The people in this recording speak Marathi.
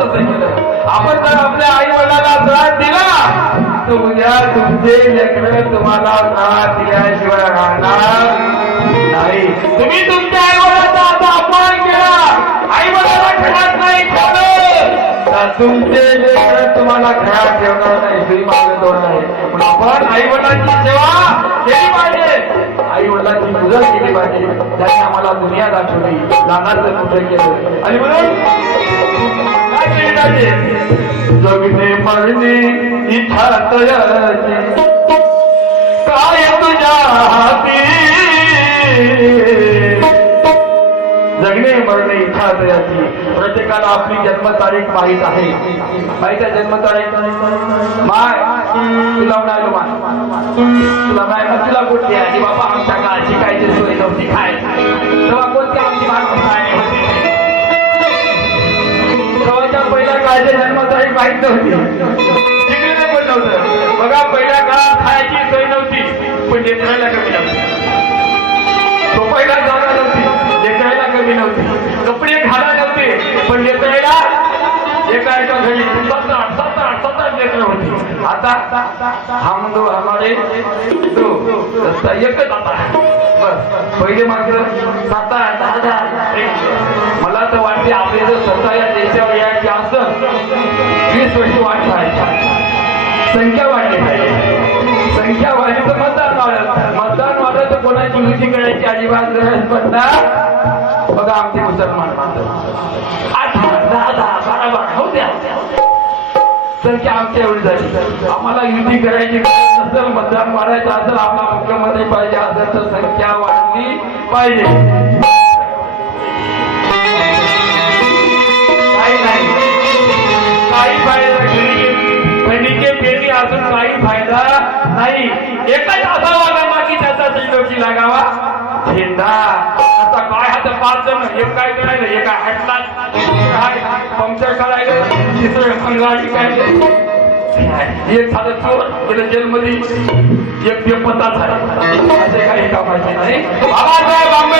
तसं केलं. आपण जर आपल्या आई वडिलांना त्रास दिला. तर उद्या म्हणजे तुमचे लेकर तुम्हाला त्रास दिल्याशिवाय राहणार नाही. तुम्ही तुमच्या आई वडिलांचा आता अपमान केला. आई वडिलांना घरात नाही ठेवलं तुमचे लेकर तुम्हाला घरात ठेवणार नाही तुम्ही माझं धोरण आहे पण आपण आई वडिलांची सेवा केली पाहिजे. आई वडिलांची पूजा केली पाहिजे. त्यांनी आम्हाला दुनिया दाखवली लहानाचं मोठं केलं. आणि म्हणून काय जगणे मरणे इच्छा तयाची काय तुझ्या हाती? जगणे मरणे इच्छा तयाची प्रत्येकाला आपली जन्मतारीख माहीत आहे. माहीत आहे जन्मतारीख? माय. तुला म्हणालो माय तुला माय मग तुला कुठली आहे. बाबा आमच्या काळची काय सोय नव्हती काय? तेव्हा कोणत्या माहीत नव्हती तिकडे पण नव्हतं. बघा पहिल्या काळात खायची सोय नव्हती पण लेकरायला कमी नव्हती. तो पहिला जागा नव्हती लेकरायला कमी नव्हती. कपडे घाला नव्हते पण लेकरायला एका एका घरी सतरा सतरा सतरा लेकर होती. आता हम दो हमारे दो एकच आता पहिले मात्र सात दहा दहा मला तर वाटते आपले जर स्वतः वीस वर्ष वाट पाहायची. संख्या वाढली पाहिजे. संख्या वाढली तर मतदान वाढत मतदान वाढलं तर कोणाची युती करण्याची अजिबात गरज पडणार? बघा आमचे मुसलमान आठ दहा दहा बारा बारा हो द्या. संख्या आमच्या एवढी झाली. आम्हाला युती करायची असेल मतदान वाढायचं असेल आपला मुख्यमंत्री पाहिजे असेल तर संख्या वाढली पाहिजे. असून काही फायदा नाही. एकच असावा लागा त्याचा संयोगी लागावा. झेंडा आता काय हात पाच जण एक काय करायचं? एका हटला पंक्चर करायचं? तिसरं अंगाडी काय? एक साधं चोर. गेलं जेलमध्ये एक बेपत्ता झाला. असे काही कामाचे नाही. बाबासाहेब आंबेडकर